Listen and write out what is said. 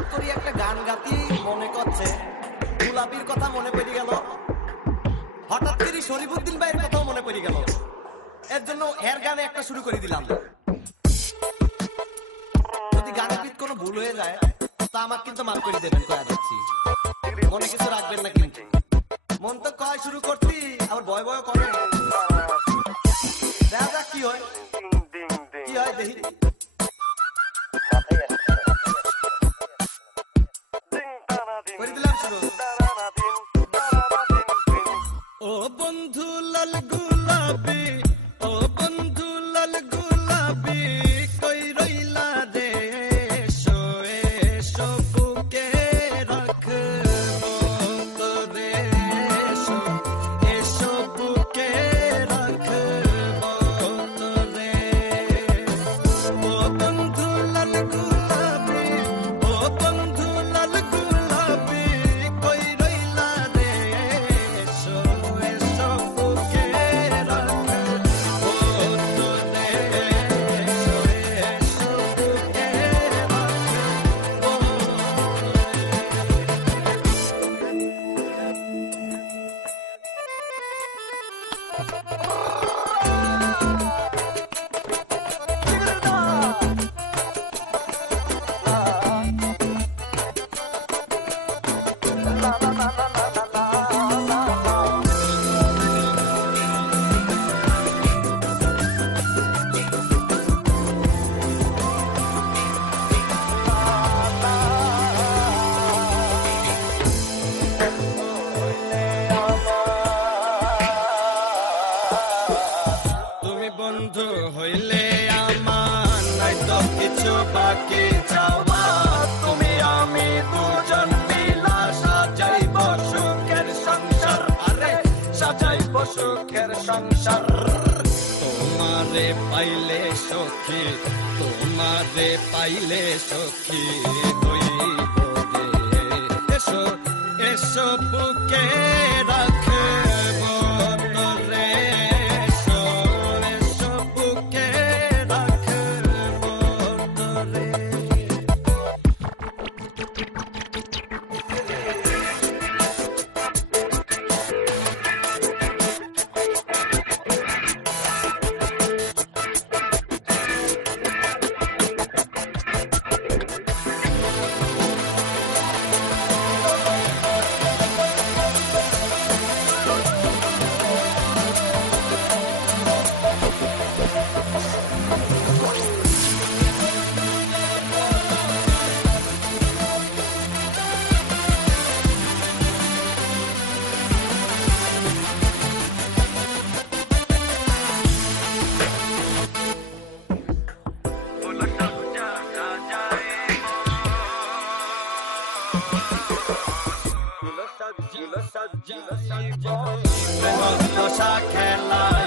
হঠাৎ করে একটা গান গাতি মনে করছে গোলাপির কথা মনে পড়ে গেল, হঠাৎ করে শরীফুদ্দিন ভাইয়ের কথাও মনে পড়ে গেল। এর জন্য এর গানে একটা শুরু করে দিলাম। যদি গানের ভিত কোনো ভুল হয়ে যায় তা আমাকে কিন্তু মাফ করে দেবেন, কয়া দিচ্ছি, মনে কিছু রাখবেন না কিন্তু। মন তো কয় শুরু করছি, আবার ভয় ভয় করে, দেখা যাক কি হয়, কি হয় দেখি। করে দিলাম শুরু। ও বন্ধু লাল গুলাবি, ও বন্ধু লাল গুলাবি, কই রইলা রে, এসো এসো বুকে রাখবো তোরে, এসো এসো বুকে রাখবো তোরে। ও বন্ধু লাল গুলাবি, ও বন্ধু লাল গুলাবি, কই রইলা রে, এসো এসো বুকে রাখবো তোরে, এসো এসো বুকে রাখবো তুমি বন্ধু হইলে আমার নাই তো কিছু বাকি যাওয়া, তুমি আমি দুজন মিলা সাজাইব সুখের সংসার, আরে সাজাইব সুখের সংসার। তোমারে পাইলে সখী, তোমারে পাইলে সখী হইব রে, এসো এসো বুকে রাখব তোরে, এসো এসো বুকে রাখব তোরে। খেলা